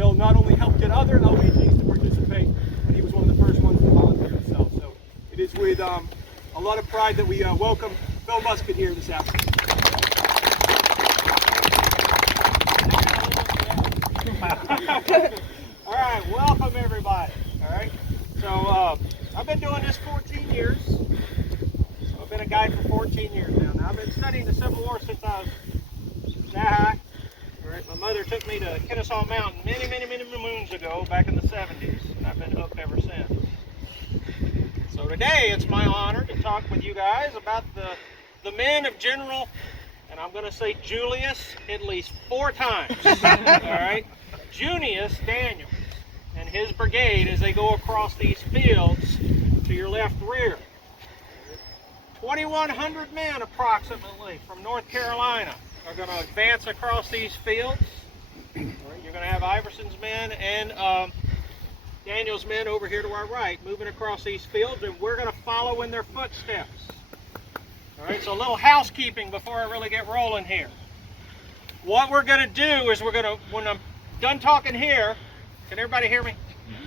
Bill not only helped get other LBGs to participate, but he was one of the first ones to volunteer himself. So it is with a lot of pride that we welcome Phil Muskett here this afternoon. All right, welcome everybody. All right, so I've been doing this 14 years. I've been a guide for 14 years now. I've been studying the Civil War since I was that high. All right, my mother took me to Kennesaw Mountain many moons ago, back in the 70s, and I've been hooked ever since. So today it's my honor to talk with you guys about the men of General, and I'm going to say Julius at least 4 times. All right, Junius Daniels and his brigade as they go across these fields to your left rear. 2,100 men approximately from North Carolina are going to advance across these fields. You're going to have Iverson's men and Daniel's men over here to our right moving across these fields, and we're going to follow in their footsteps. All right, so a little housekeeping before I really get rolling here. What we're going to do is when I'm done talking here, can everybody hear me?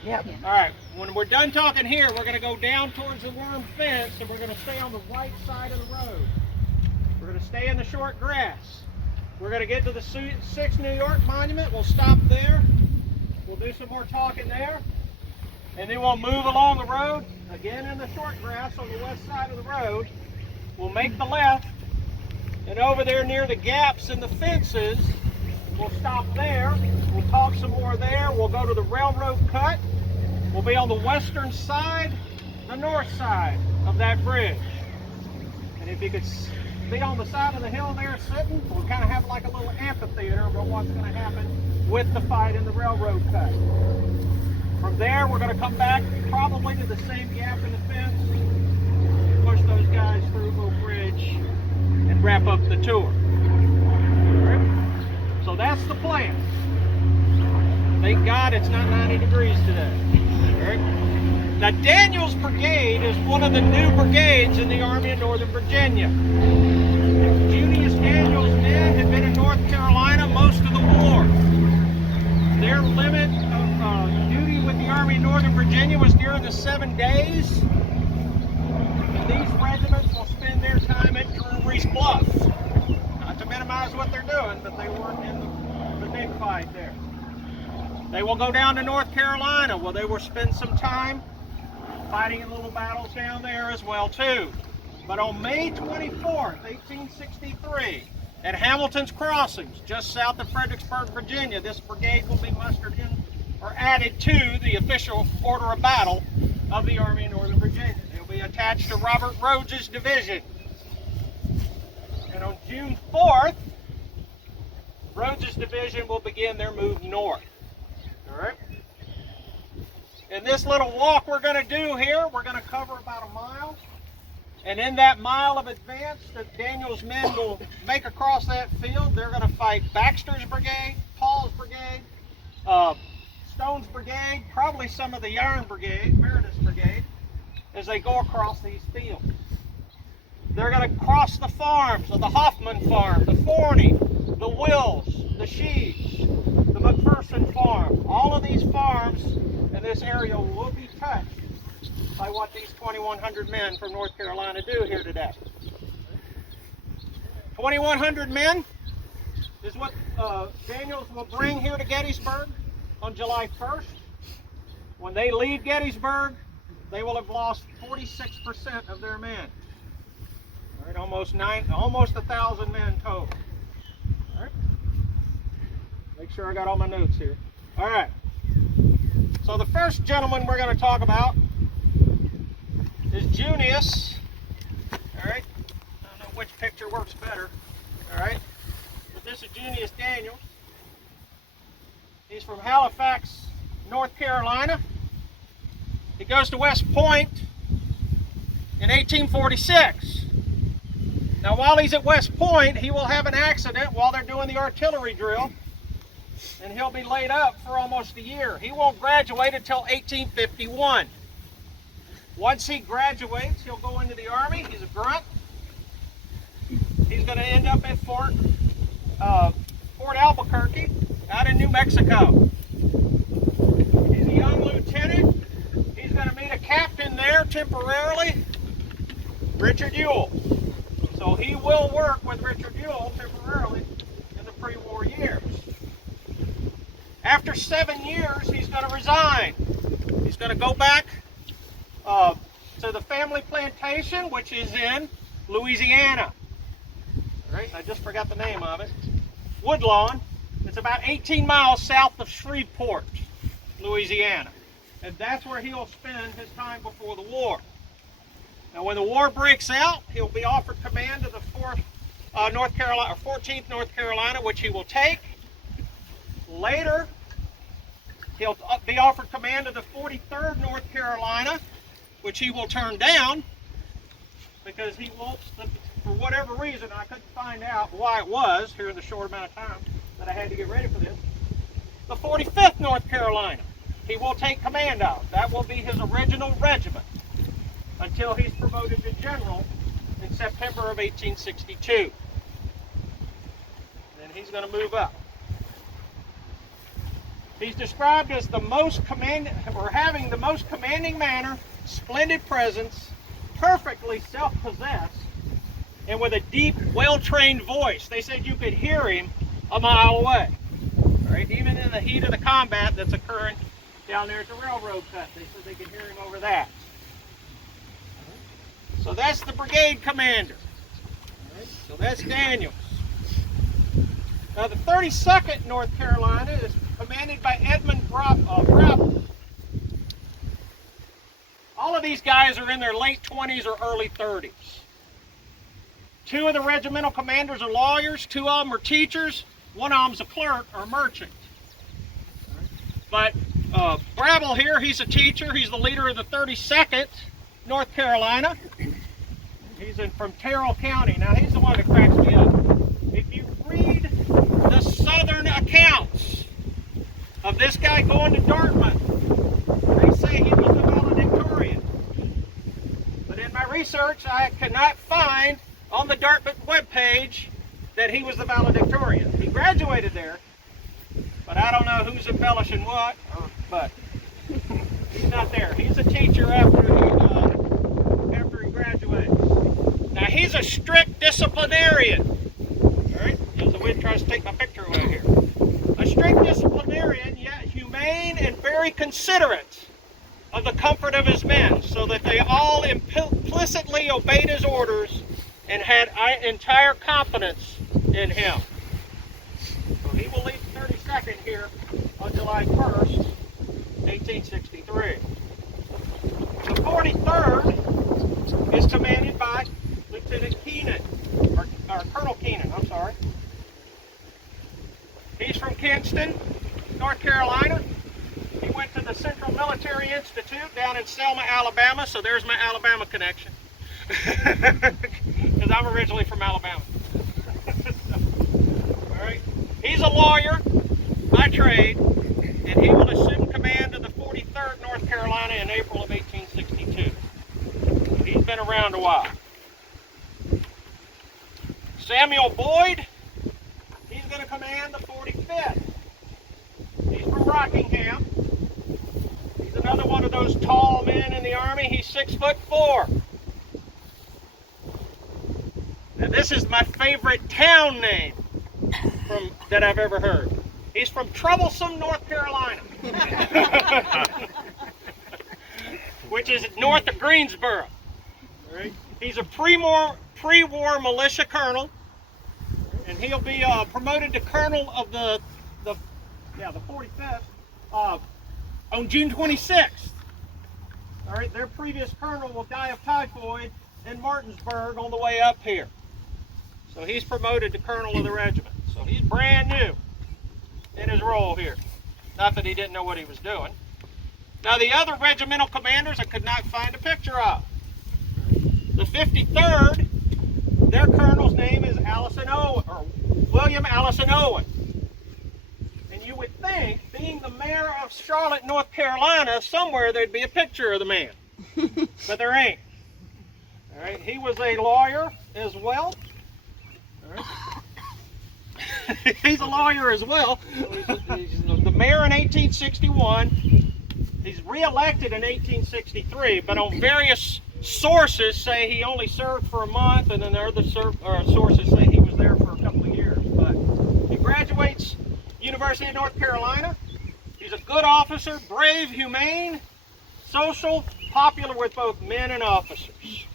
Yep. All right, when we're done talking here, we're going to go down towards the worm fence, and we're going to stay on the right side of the road. We're going to stay in the short grass. We're going to get to the 6th New York Monument. We'll stop there. We'll do some more talking there. And then we'll move along the road, again in the short grass on the west side of the road. We'll make the left. And over there near the gaps in the fences, we'll stop there. We'll talk some more there. We'll go to the railroad cut. We'll be on the western side, the north side of that bridge. And if you could be on the side of the hill there sitting, we'll kind of have like a little amphitheater about what's going to happen with the fight in the railroad cut. From there, we're going to come back probably to the same gap in the fence, push those guys through Oak Ridge, and wrap up the tour. All right? So that's the plan. Thank God it's not 90 degrees today. All right? Now, Daniel's brigade is one of the new brigades in the Army of Northern Virginia. Junius Daniels' men had been in North Carolina most of the war. Their limit of duty with the Army of Northern Virginia was during the 7 days. And these regiments will spend their time at Drew Reese Bluff. Not to minimize what they're doing, but they weren't in the big fight there. They will go down to North Carolina, where they will spend some time fighting in little battles down there as well too. But on May 24th, 1863, at Hamilton's Crossings, just south of Fredericksburg, Virginia, this brigade will be mustered in or added to the official order of battle of the Army of Northern Virginia. They'll be attached to Robert Rhodes's division. And on June 4th, Rhodes's division will begin their move north. All right? In this little walk we're going to do here, we're going to cover about a mile. And in that mile of advance that Daniel's men will make across that field, they're going to fight Baxter's brigade, Paul's brigade, Stone's brigade, probably some of the Yarn brigade, Meredith's brigade, as they go across these fields. They're going to cross the farms of the Hoffman farm, the Forney, the Wills, the Sheaves, the McPherson farm. All of these farms in this area will be touched by what these 2,100 men from North Carolina do here today. 2,100 men is what Daniels will bring here to Gettysburg on July 1st. When they leave Gettysburg, they will have lost 46% of their men. All right, almost 1,000 men total. All right. Make sure I got all my notes here. All right. So the first gentleman we're going to talk about is Junius. All right. I don't know which picture works better. All right. But this is Junius Daniels. He's from Halifax, North Carolina. He goes to West Point in 1846. Now, while he's at West Point, he will have an accident while they're doing the artillery drill, and he'll be laid up for almost a year. He won't graduate until 1851. Once he graduates, he'll go into the Army. He's a grunt. He's going to end up at Fort Albuquerque out in New Mexico. He's a young lieutenant. He's going to meet a captain there temporarily, Richard Ewell. So he will work with Richard Ewell temporarily in the pre-war years. After 7 years, he's going to resign. He's going to go back to the family plantation, which is in Louisiana. All right, I just forgot the name of it. Woodlawn. It's about 18 miles south of Shreveport, Louisiana. And that's where he'll spend his time before the war. Now, when the war breaks out, he'll be offered command of the 14th North Carolina, which he will take. Later, he'll be offered command of the 43rd North Carolina, which he will turn down because he won't, for whatever reason, I couldn't find out why it was here in the short amount of time that I had to get ready for this. The 45th North Carolina, he will take command of. That will be his original regiment until he's promoted to general in September of 1862. Then he's going to move up. He's described as the most commanding, or having the most commanding manner, splendid presence, perfectly self-possessed, and with a deep, well-trained voice. They said you could hear him a mile away. All right, even in the heat of the combat that's occurring down there at the railroad cut, they said they could hear him over that. So that's the brigade commander. All right, so that's Daniels. Now the 32nd North Carolina is commanded by Edmund Brabble. All of these guys are in their late 20s or early 30s. 2 of the regimental commanders are lawyers, 2 of them are teachers, 1 of them's a clerk or merchant. But Brabble here, he's a teacher, he's the leader of the 32nd North Carolina. He's from Terrell County. Now he's the one that cracks me up. If you read the southern accounts of this guy going to Dartmouth, they say he was the valedictorian. But in my research, I could not find on the Dartmouth webpage that he was the valedictorian. He graduated there, but I don't know who's embellishing what, but he's not there. He's a teacher after he graduates. Now he's a strict disciplinarian. All right, as the wind tries to take my picture away here. A strict disciplinarian, yet humane and very considerate of the comfort of his men, so that they all implicitly obeyed his orders and had entire confidence in him. So he will lead the 32nd here on July 1st, 1863. The 43rd is commanded by Lieutenant Keenan, or Colonel Keenan, I'm sorry. He's from Kinston, North Carolina. He went to the Central Military Institute down in Selma, Alabama, so there's my Alabama connection. Because I'm originally from Alabama. All right. He's a lawyer by trade, and he will assume command of the 43rd North Carolina in April of 1862. He's been around a while. Samuel Boyd, he's going to command the 45th. He's from Rockingham. He's another one of those tall men in the Army. He's 6'4". Now this is my favorite town name that I've ever heard. He's from Troublesome, North Carolina. Which is north of Greensboro. Right? He's a pre-war militia colonel, and he'll be promoted to colonel of the 45th on June 26th. All right, their previous colonel will die of typhoid in Martinsburg on the way up here. So he's promoted to colonel of the regiment. So he's brand new in his role here. Not that he didn't know what he was doing. Now the other regimental commanders I could not find a picture of. The 53rd, their colonel's name is William Allison Owen. And you would think, being the mayor of Charlotte, North Carolina, somewhere there'd be a picture of the man. But there ain't. All right, he was a lawyer as well. All right. He's a lawyer as well. He's the mayor in 1861. He's re-elected in 1863, but on various sources say he only served for a month, and then there are other sources say he was there for a couple of years. But he graduates University of North Carolina. He's a good officer, brave, humane, social, popular with both men and officers.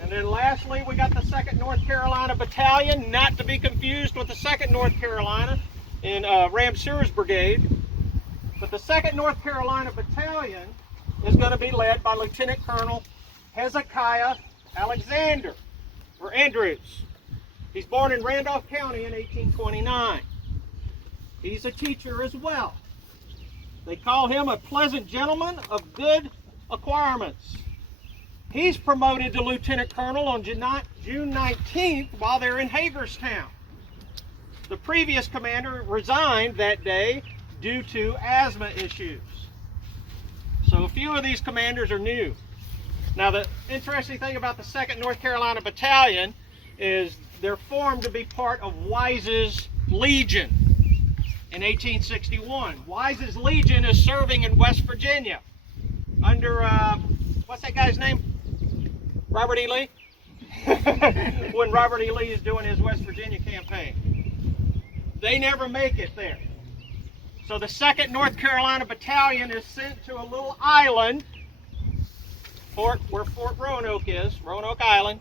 And then lastly, we got the 2nd North Carolina Battalion, not to be confused with the 2nd North Carolina in Ramseur's Brigade. But the 2nd North Carolina Battalion is going to be led by Lieutenant Colonel Hezekiah Alexander, or Andrews. He's born in Randolph County in 1829. He's a teacher as well. They call him a pleasant gentleman of good acquirements. He's promoted to Lieutenant Colonel on June 19th while they're in Hagerstown. The previous commander resigned that day due to asthma issues. So a few of these commanders are new. Now the interesting thing about the 2nd North Carolina Battalion is they're formed to be part of Wise's Legion in 1861. Wise's Legion is serving in West Virginia under, what's that guy's name? Robert E. Lee? When Robert E. Lee is doing his West Virginia campaign. They never make it there. So the 2nd North Carolina Battalion is sent to a little island, where Fort Roanoke is, Roanoke Island,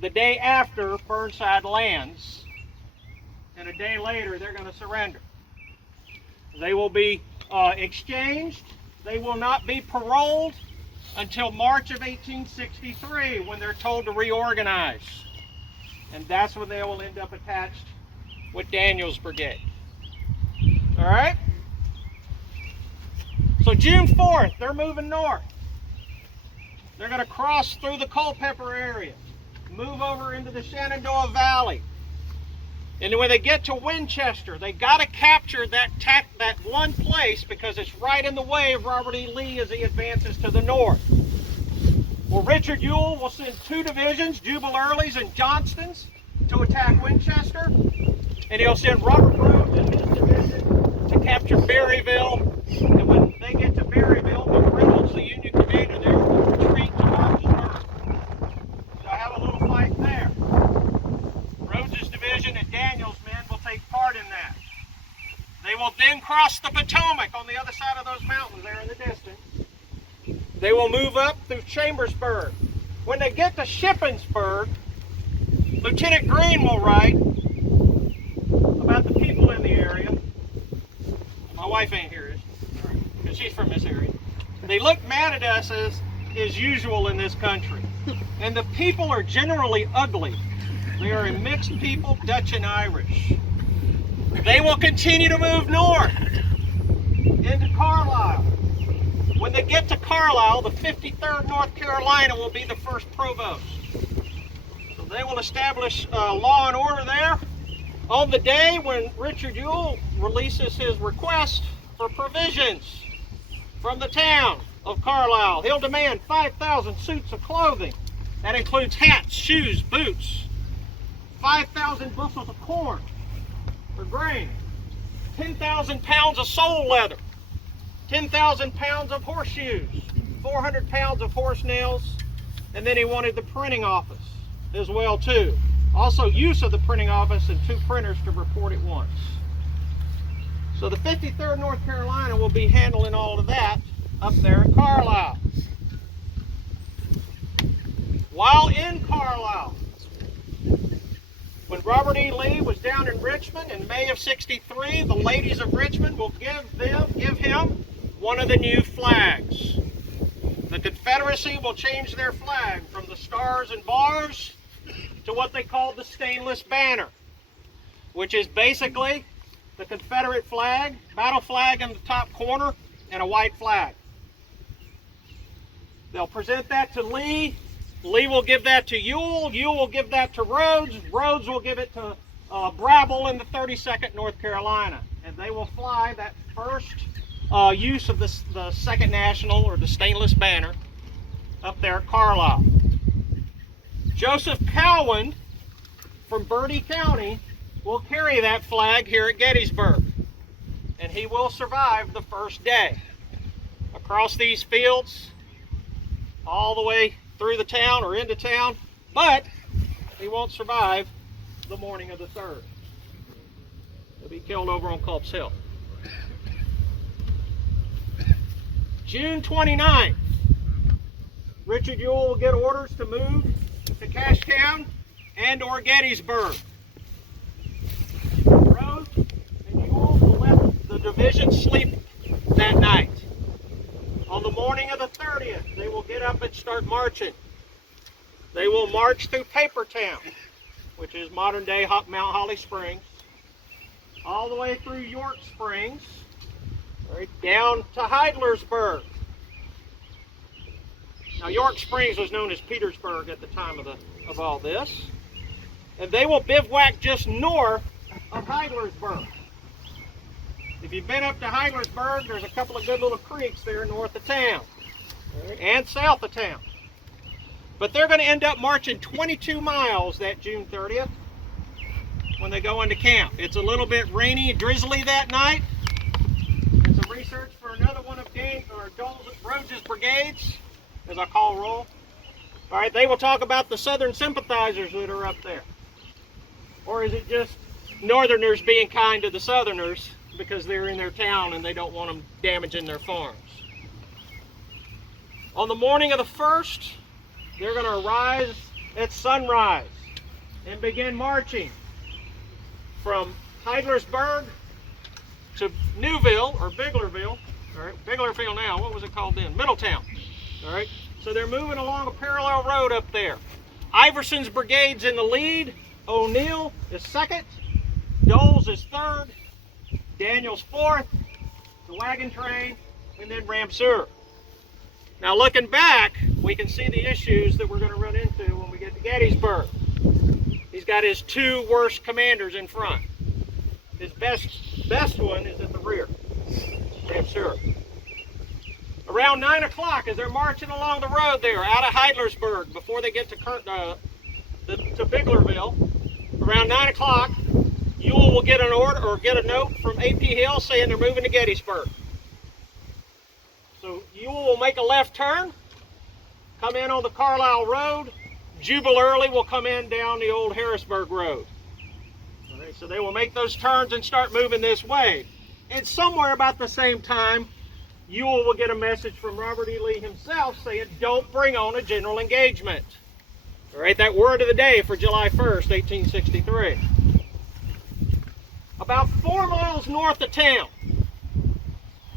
the day after Burnside lands. And a day later, they're going to surrender. They will be exchanged. They will not be paroled until March of 1863, when they're told to reorganize. And that's when they will end up attached with Daniel's Brigade. All right? So June 4th, they're moving north. They're going to cross through the Culpeper area, move over into the Shenandoah Valley. And when they get to Winchester, they got to capture that one place because it's right in the way of Robert E. Lee as he advances to the north. Well, Richard Ewell will send 2 divisions, Jubal Early's and Johnston's, to attack Winchester. And he'll send Robert Rhodes and his division to capture Berryville. And when they get to Berryville, McReynolds, the Union commander there, will retreat to Martinsburg. So I have a little fight there. Rhodes's division and Daniel's men will take part in that. They will then cross the Potomac on the other side of those mountains there in the distance. They will move up through Chambersburg. When they get to Shippensburg, Lieutenant Green will write about the people in the area. My wife ain't here, is she? Because she's from this area. They look mad at us as is usual in this country. And the people are generally ugly. They are a mixed people, Dutch and Irish. They will continue to move north into Carlisle. When they get to Carlisle, the 53rd North Carolina will be the first provost. So they will establish law and order there. On the day when Richard Ewell releases his request for provisions from the town of Carlisle, he'll demand 5,000 suits of clothing. That includes hats, shoes, boots, 5,000 bushels of corn or grain, 10,000 pounds of sole leather, 10,000 pounds of horseshoes, 400 pounds of horse nails, and then he wanted the printing office as well too. Also use of the printing office and 2 printers to report at once. So the 53rd North Carolina will be handling all of that up there in Carlisle. While in Carlisle, when Robert E. Lee was down in Richmond in May of '63, the ladies of Richmond will give him one of the new flags. The Confederacy will change their flag from the stars and bars to what they call the stainless banner, which is basically the Confederate flag, battle flag in the top corner, and a white flag. They'll present that to Lee. Lee will give that to Ewell. Ewell will give that to Rhodes. Rhodes will give it to Brabble in the 32nd North Carolina. And they will fly that first use of the 2nd National, or the stainless banner, up there at Carlisle. Joseph Cowan from Bertie County will carry that flag here at Gettysburg. And he will survive the first day. Across these fields, all the way through the town or into town, but he won't survive the morning of the 3rd. He'll be killed over on Culp's Hill. June 29th, Richard Ewell will get orders to move to Cashtown and or Gettysburg. Rose and Ewell will let the division sleep that night. On the morning of the 30th, they will get up and start marching. They will march through Papertown, which is modern-day Mount Holly Springs, all the way through York Springs, right down to Heidlersburg. Now, York Springs was known as Petersburg at the time of all this, and they will bivouac just north of Heidlersburg. If you've been up to Heidlersburg, there's a couple of good little creeks there north of town, right, and south of town. But they're going to end up marching 22 miles that June 30th when they go into camp. It's a little bit rainy and drizzly that night. And some research for another one of Rhodes' brigades, as I call roll. All right, they will talk about the Southern sympathizers that are up there. Or is it just Northerners being kind to the Southerners because they're in their town and they don't want them damaging their farms? On the morning of the 1st, they're going to arise at sunrise and begin marching from Heidlersburg to Newville, or Biglerville. All right, Biglerville now, what was it called then? Middletown. All right, so they're moving along a parallel road up there. Iverson's brigade's in the lead. O'Neill is 2nd. Dole's is 3rd. Daniel's 4th. The wagon train, and then Ramseur. Now, looking back, we can see the issues that we're going to run into when we get to Gettysburg. He's got his 2 worst commanders in front. His best one is at the rear, Ramseur. Around 9 o'clock, as they're marching along the road there, out of Heidlersburg, before they get to Biglerville, around 9 o'clock, Ewell will get an order or get a note from A.P. Hill saying they're moving to Gettysburg. So Ewell will make a left turn, come in on the Carlisle Road. Jubal Early will come in down the old Harrisburg Road. All right, so they will make those turns and start moving this way. And somewhere about the same time, Ewell will get a message from Robert E. Lee himself saying, don't bring on a general engagement. All right, that word of the day for July 1st, 1863. About 4 miles north of town,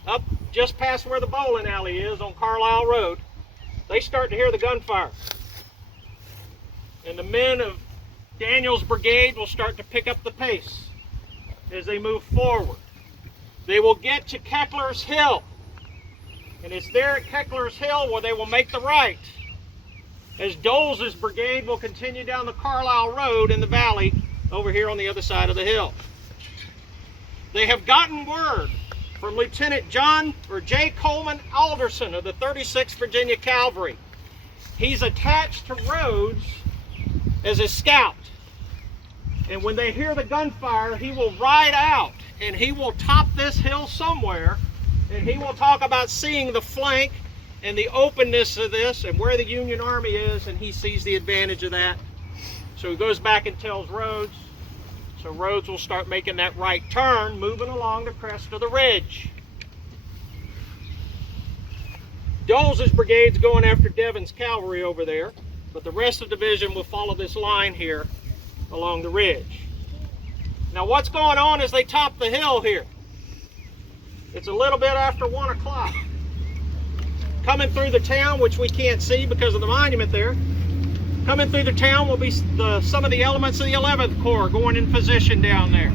up just past where the bowling alley is on Carlisle Road, they start to hear the gunfire. And the men of Daniel's brigade will start to pick up the pace as they move forward. They will get to Keckler's Hill. And it's there at Keckler's Hill where they will make the right, as Dole's brigade will continue down the Carlisle Road in the valley over here on the other side of the hill. They have gotten word from Lieutenant J. Coleman Alderson of the 36th Virginia Cavalry. He's attached to Rhodes as a scout. And when they hear the gunfire, he will ride out and he will top this hill somewhere, and he will talk about seeing the flank and the openness of this and where the Union Army is, and he sees the advantage of that. So he goes back and tells Rhodes. So Rhodes will start making that right turn, moving along the crest of the ridge. Dole's brigade's going after Devon's cavalry over there, but the rest of the division will follow this line here along the ridge. Now what's going on as they top the hill here? It's a little bit after 1 o'clock. Coming through the town, which we can't see because of the monument there, coming through the town will be some of the elements of the 11th Corps going in position down there.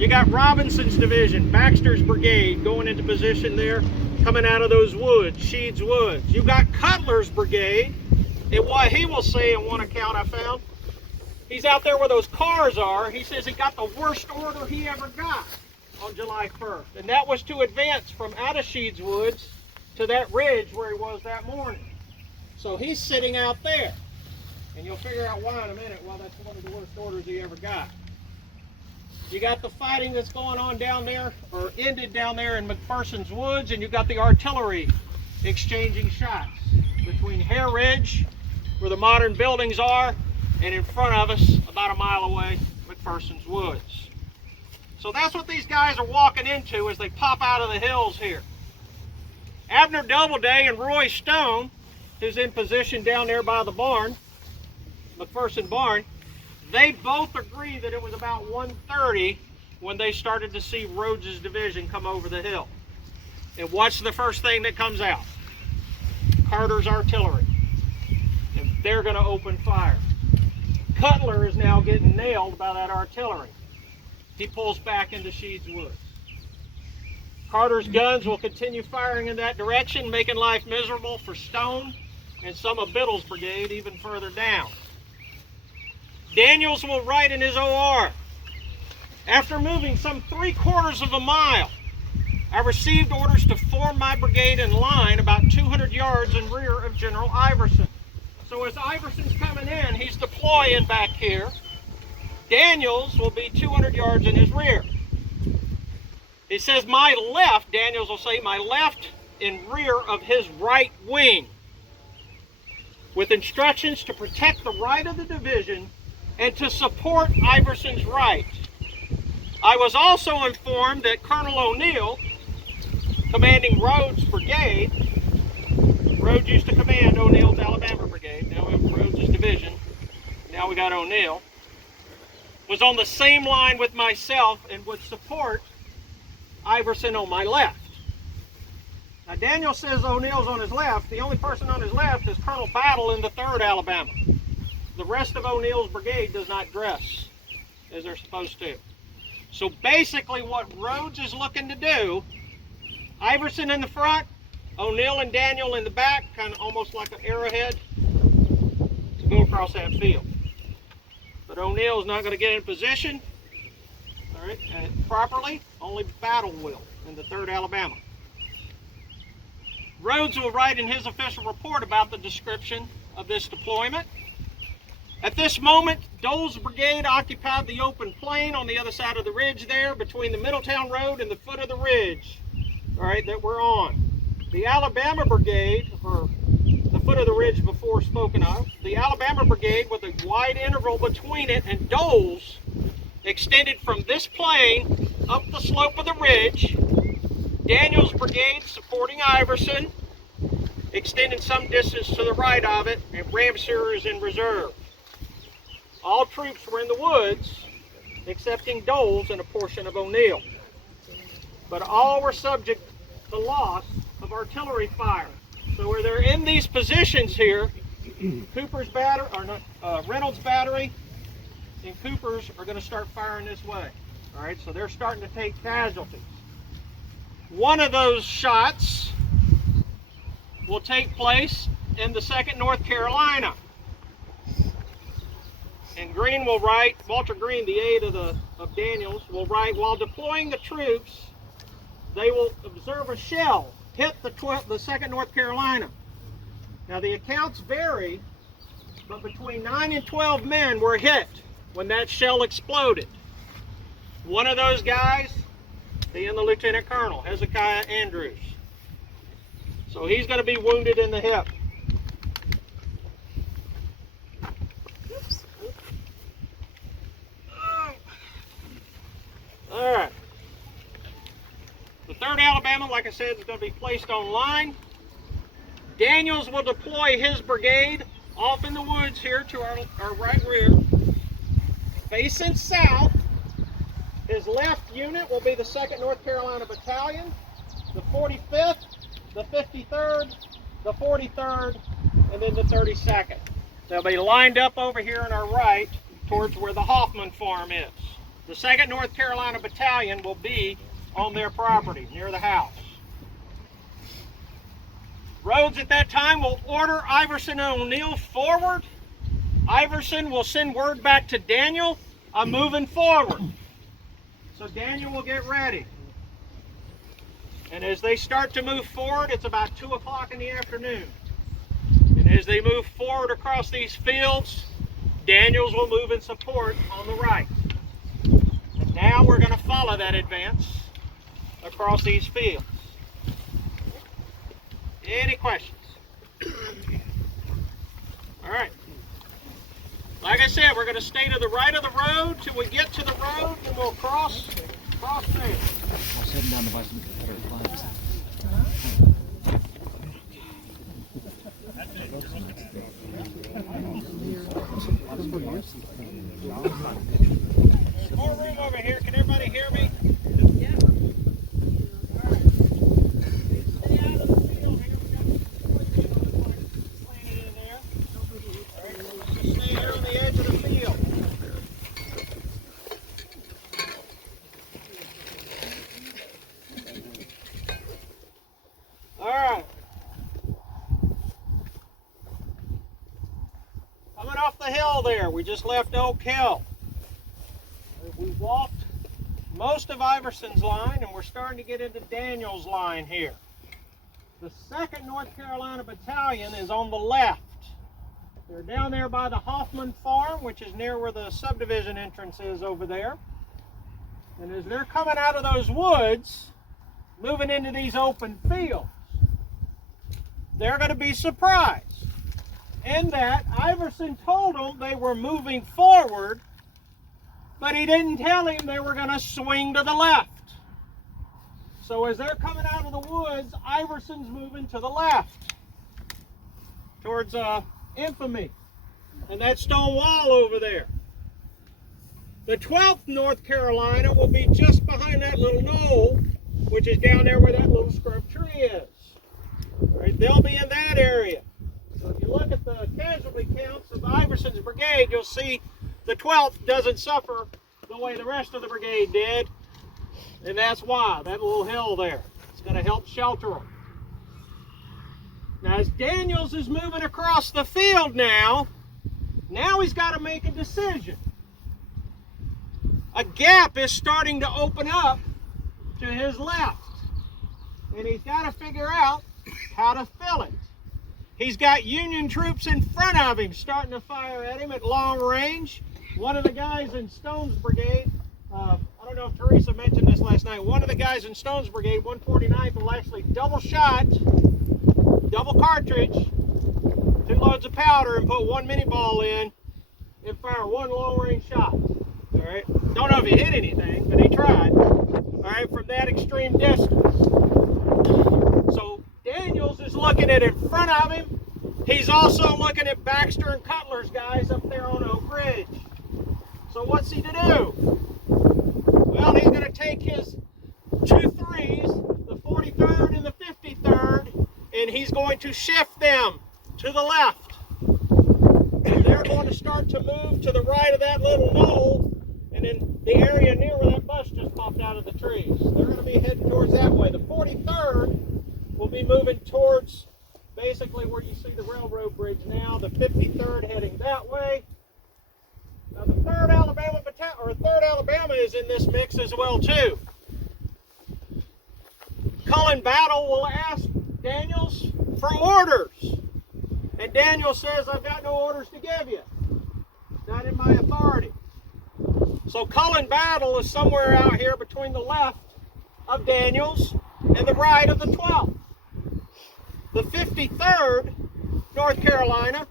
You got Robinson's division, Baxter's brigade going into position there, coming out of those woods, Sheed's woods. You got Cutler's brigade, and what he will say in one account I found, he's out there where those cars are. He says he got the worst order he ever got on July 1st, and that was to advance from out of Sheed's woods to that ridge where he was that morning. So he's sitting out there. And you'll figure out why in a minute. Well, that's one of the worst orders he ever got. You got the fighting that's going on down there, or ended down there in McPherson's Woods, and you've got the artillery exchanging shots between Hare Ridge, where the modern buildings are, and in front of us, about a mile away, McPherson's Woods. So that's what these guys are walking into as they pop out of the hills here. Abner Doubleday and Roy Stone, who's in position down there by the barn, McPherson barn, they both agree that it was about 1:30 when they started to see Rhodes's division come over the hill. And what's the first thing that comes out? Carter's artillery. And they're going to open fire. Cutler is now getting nailed by that artillery. He pulls back into Sheed's Woods. Carter's guns will continue firing in that direction, making life miserable for Stone and some of Biddle's brigade even further down. Daniels will write in his OR, after moving some 3/4 of a mile, I received orders to form my brigade in line about 200 yards in rear of General Iverson. So as Iverson's coming in, he's deploying back here. Daniels will be 200 yards in his rear. He says my left, Daniels will say my left in rear of his right wing, with instructions to protect the right of the division and to support Iverson's right. I was also informed that Colonel O'Neill, commanding Rhodes' brigade, Rhodes used to command O'Neill's Alabama brigade, now we have Rhodes' division, now we got O'Neill, was on the same line with myself and would support Iverson on my left. Now Daniel says O'Neill's on his left. The only person on his left is Colonel Battle in the 3rd Alabama. The rest of O'Neill's brigade does not dress as they're supposed to. So basically what Rhodes is looking to do, Iverson in the front, O'Neill and Daniel in the back, kind of almost like an arrowhead, to go across that field. But O'Neill's not going to get in position, all right, properly. Only Battle will in the 3rd Alabama. Rhodes will write in his official report about the description of this deployment. At this moment, Dole's brigade occupied the open plain on the other side of the ridge there, between the Middletown Road and the foot of the ridge, all right, that we're on. The Alabama brigade, or the foot of the ridge before spoken of, the Alabama brigade with a wide interval between it and Dole's extended from this plain up the slope of the ridge. Daniel's brigade supporting Iverson, extending some distance to the right of it, and Ramseur is in reserve. All troops were in the woods, excepting Dole's and a portion of O'Neill. But all were subject to loss of artillery fire. So where they're in these positions here, Cooper's battery, or not, Reynolds battery and Cooper's are going to start firing this way. All right, so they're starting to take casualties. One of those shots will take place in the 2nd North Carolina. And Green will write, Walter Green, the aide of Daniels, will write, while deploying the troops, they will observe a shell hit the 2nd North Carolina. Now the accounts vary, but between 9 and 12 men were hit when that shell exploded. One of those guys being the Lieutenant Colonel, Hezekiah Andrews. So he's going to be wounded in the hip. All right. The 3rd Alabama, like I said, is going to be placed on line. Daniels will deploy his brigade off in the woods here to our right rear. Facing south, his left unit will be the 2nd North Carolina Battalion, the 45th, the 53rd, the 43rd, and then the 32nd. They'll be lined up over here on our right towards where the Hoffman farm is. The 2nd North Carolina Battalion will be on their property, near the house. Rhodes at that time will order Iverson and O'Neill forward. Iverson will send word back to Daniel, I'm moving forward. So Daniel will get ready. And as they start to move forward, it's about 2 o'clock in the afternoon. And as they move forward across these fields, Daniels will move in support on the right. And Now we're going to follow that advance across these fields. Any questions? All right. Like I said, we're going to stay to the right of the road till we get to the road, and we'll cross there. I was heading down to buy some Confederate flags. There's more room over here. Can everybody hear me? Yeah. All right. Stay out of the field here. We got slanted in there. All right. Just stay here on the edge of the field. All right. Coming off the hill there, we just left Oak Hill. We walked most of Iverson's line, and we're starting to get into Daniel's line here. The 2nd North Carolina Battalion is on the left. They're down there by the Hoffman Farm, which is near where the subdivision entrance is over there. And as they're coming out of those woods, moving into these open fields, they're going to be surprised in that Iverson told them they were moving forward, but he didn't tell him they were going to swing to the left. So as they're coming out of the woods, Iverson's moving to the left towards Infamy and that stone wall over there. The 12th North Carolina will be just behind that little knoll, which is down there where that little scrub tree is. All right, they'll be in that area. So if you look at the casualty counts of Iverson's brigade, you'll see the 12th doesn't suffer the way the rest of the brigade did. And that's why, that little hill there. It's going to help shelter them. Now as Daniels is moving across the field now he's got to make a decision. A gap is starting to open up to his left. And he's got to figure out how to fill it. He's got Union troops in front of him starting to fire at him at long range. One of the guys in Stone's brigade, I don't know if Teresa mentioned this last night, one of the guys in Stone's brigade, 149th, will actually double shot, double cartridge, 2 loads of powder, and put 1 mini ball in and fire 1 long range shot. All right, don't know if he hit anything, but he tried. All right, from that extreme distance. So Daniels is looking at in front of him. He's also looking at Baxter and Cutler's guys up there on Oak Ridge. So what's he to do? Well, he's going to take his 2 3s, the 43rd and the 53rd, and he's going to shift them to the left. And they're going to start to move to the right of that little knoll, and in the area near where that bush just popped out of the trees. They're going to be heading towards that way. The 43rd will be moving towards basically where you see the railroad bridge now. The 53rd heading that way. Now the 3rd Alabama is in this mix as well too. Cullen Battle will ask Daniels for orders. And Daniel says, I've got no orders to give you. Not in my authority. So Cullen Battle is somewhere out here between the left of Daniels and the right of the 12th. The 53rd North Carolina,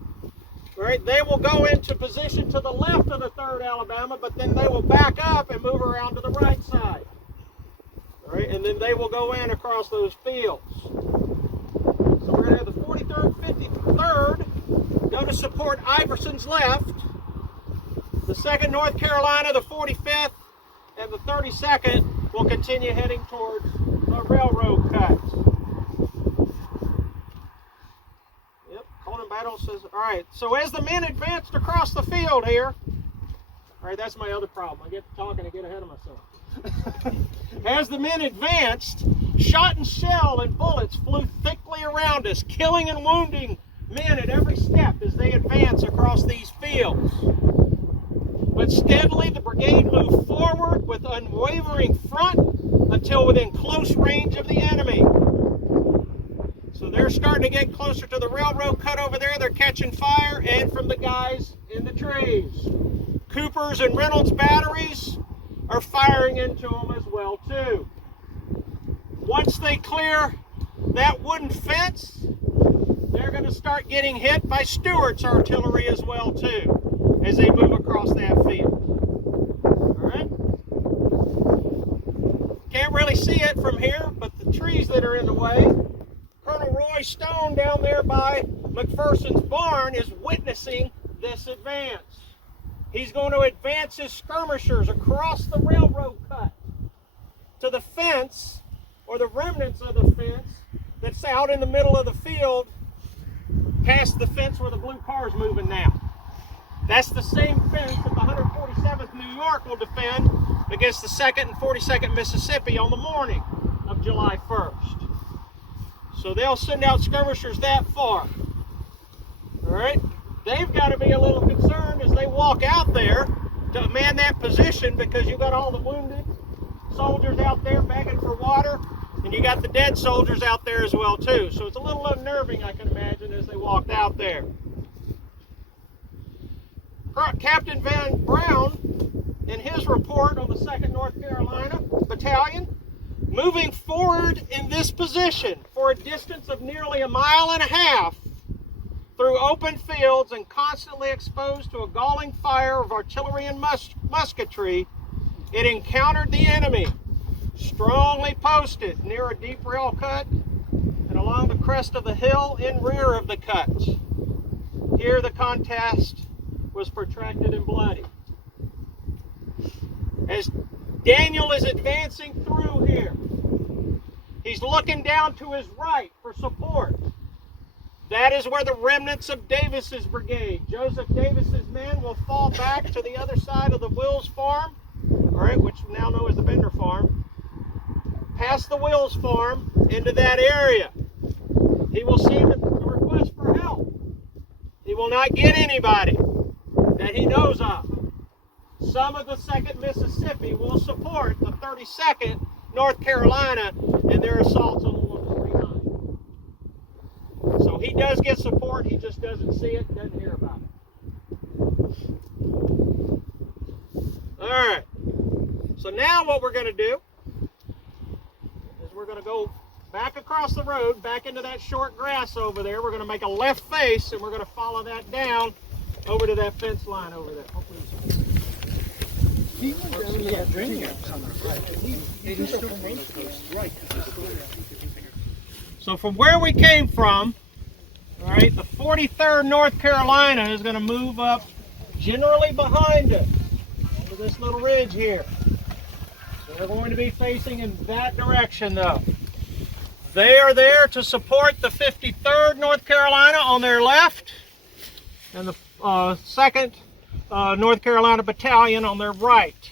right, they will go into position to the left of the 3rd Alabama, but then they will back up and move around to the right side. All right, and then they will go in across those fields. So we're going to have the 43rd, 53rd go to support Iverson's left. The 2nd North Carolina, the 45th, and the 32nd will continue heading towards the railroad cuts. Yep, Conan Battle says, all right, so as the men advanced across the field here, all right, that's my other problem. I get to talking and get ahead of myself. As the men advanced, shot and shell and bullets flew thickly around us, killing and wounding men at every step as they advance across these fields. But steadily the brigade moved forward with unwavering front until within close range of the enemy. So they're starting to get closer to the railroad cut over there. They're catching fire, and from the guys in the trees. Cooper's and Reynolds batteries are firing into them as well too. Once they clear that wooden fence, they're going to start getting hit by Stuart's artillery as well too, as they move across that field. Alright? Can't really see it from here, but the trees that are in the way, Colonel Roy Stone down there by McPherson's barn is witnessing this advance. He's going to advance his skirmishers across the railroad cut to the fence, or the remnants of the fence, that's out in the middle of the field, past the fence where the blue car is moving now. That's the same fence that the 147th New York will defend against the 2nd and 42nd Mississippi on the morning of July 1st. So they'll send out skirmishers that far. All right? They've got to be a little concerned as they walk out there to man that position, because you've got all the wounded soldiers out there begging for water, and you got the dead soldiers out there as well too. So it's a little unnerving, I can imagine, as they walked out there. Captain Van Brown, in his report on the 2nd North Carolina Battalion, moving forward in this position for a distance of nearly 1.5 miles through open fields and constantly exposed to a galling fire of artillery and musketry, it encountered the enemy, strongly posted near a deep rail cut and along the crest of the hill in rear of the cut. Here the contest was protracted and bloody. As Daniel is advancing through here, he's looking down to his right for support. That is where the remnants of Davis's brigade, Joseph Davis's men, will fall back to the other side of the Wills farm, all right, which we now know as the Bender farm, past the Wills farm into that area. He will see the request for help. He will not get anybody that he knows of. Some of the 2nd Mississippi will support the 32nd North Carolina in their assaults on the 149. So he does get support, he just doesn't see it, doesn't hear about it. Alright, so now what we're going to do is we're going to go back across the road, back into that short grass over there. We're going to make a left face, and we're going to follow that down over to that fence line over there. Hopefully so from where we came from, all right, the 43rd North Carolina is going to move up generally behind us over this little ridge here. So they're going to be facing in that direction though. They are there to support the 53rd North Carolina on their left and the 2nd North Carolina Battalion on their right.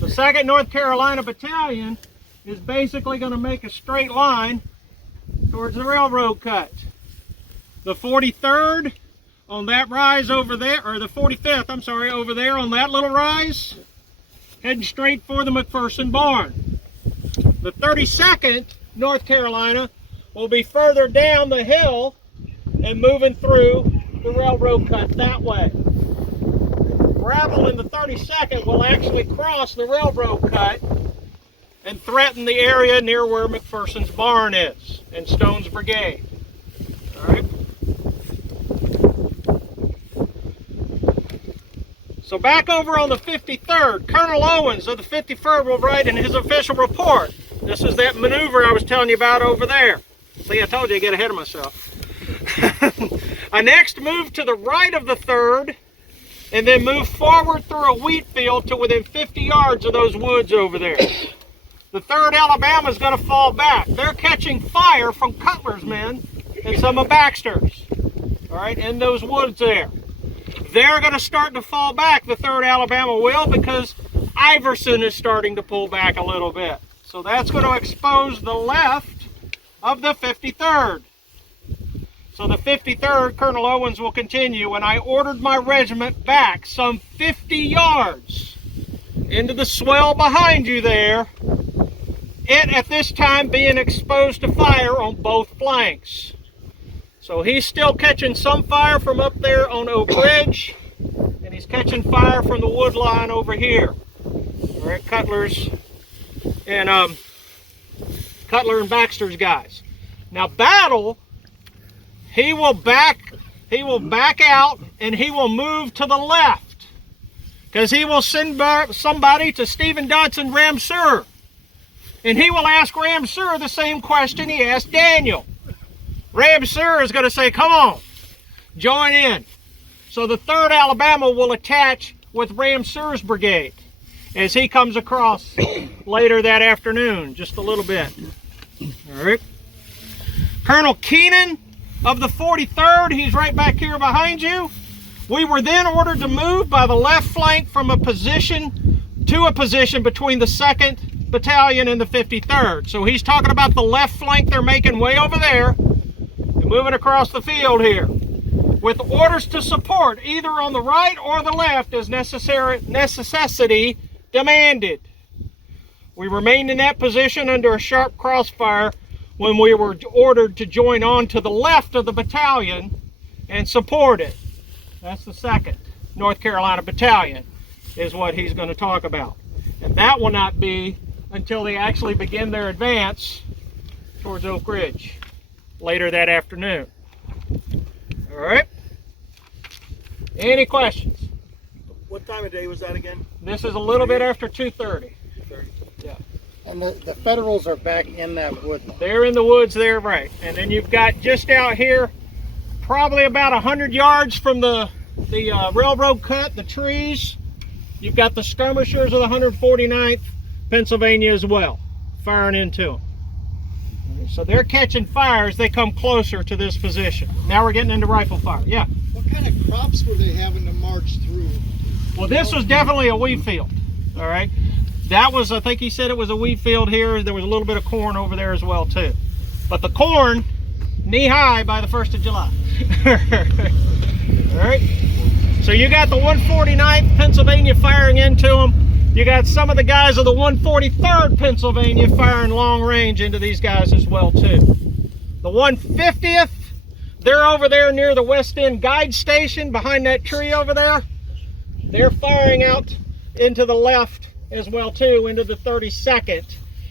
The 2nd North Carolina Battalion is basically going to make a straight line towards the railroad cut. The 43rd on that rise over there, or the 45th, I'm sorry, over there on that little rise, heading straight for the McPherson barn. The 32nd North Carolina will be further down the hill and moving through the railroad cut that way. Gravel in the 32nd will actually cross the railroad cut and threaten the area near where McPherson's barn is and Stone's brigade. All right. So back over on the 53rd, Colonel Owens of the 53rd will write in his official report. This is that maneuver I was telling you about over there. See, I told you to get ahead of myself. I next moved to the right of the 3rd and then moved forward through a wheat field to within 50 yards of those woods over there. The 3rd Alabama is going to fall back. They're catching fire from Cutler's men and some of Baxter's, all right, in those woods there. They're going to start to fall back, the 3rd Alabama will, because Iverson is starting to pull back a little bit. So that's going to expose the left of the 53rd. So the 53rd, Colonel Owens will continue, and I ordered my regiment back some 50 yards into the swell behind you there, it at this time being exposed to fire on both flanks. So he's still catching some fire from up there on Oak Ridge, and he's catching fire from the wood line over here. All All right, Cutler's and Cutler and Baxter's guys. Now Battle, he will back out and he will move to the left because he will send somebody to Stephen Dodson Ramseur, and he will ask Ramseur the same question he asked Daniel. Ramseur is going to say, come on, join in. So the 3rd Alabama will attach with Ramseur's brigade as he comes across later that afternoon, just a little bit. All right. Colonel Keenan of the 43rd, he's right back here behind you. We were then ordered to move by the left flank from a position to a position between the 2nd Battalion and the 53rd. So he's talking about the left flank they're making way over there and moving across the field here, with orders to support either on the right or the left as necessity demanded. We remained in that position under a sharp crossfire when we were ordered to join on to the left of the battalion and support it. That's the 2nd North Carolina Battalion is what he's going to talk about. And that will not be until they actually begin their advance towards Oak Ridge later that afternoon. All right. Any questions? What time of day was that again? This is a little bit after 2:30. Yeah. And the Federals are back in that wood. They're in the woods there, right. And then you've got just out here, probably about 100 yards from the railroad cut, the trees, you've got the skirmishers of the 149th Pennsylvania as well, firing into them. So they're catching fire as they come closer to this position. Now we're getting into rifle fire. Yeah. What kind of crops were they having to march through? Well, this was definitely a wheat field. All right. That was, I think he said it was a wheat field here. There was a little bit of corn over there as well too. But the corn, knee high by the 1st of July. All right. So you got the 149th Pennsylvania firing into them. You got some of the guys of the 143rd Pennsylvania firing long range into these guys as well too. The 150th, they're over there near the West End Guide Station behind that tree over there. They're firing out into the left as well too, into the 32nd,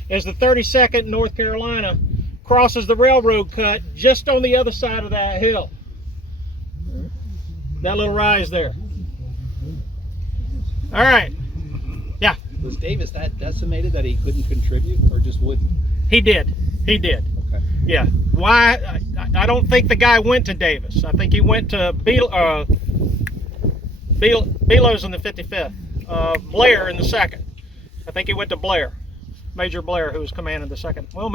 as the 32nd North Carolina crosses the railroad cut just on the other side of that hill. That little rise there. All right. Yeah. Was Davis that decimated that he couldn't contribute, or just wouldn't? He did. He did. Okay. Yeah. Why? I don't think the guy went to Davis. I think he went to Belows in the 55th. Blair in the 2nd. I think he went to Blair. Major Blair, who was commanding the 2nd. Well,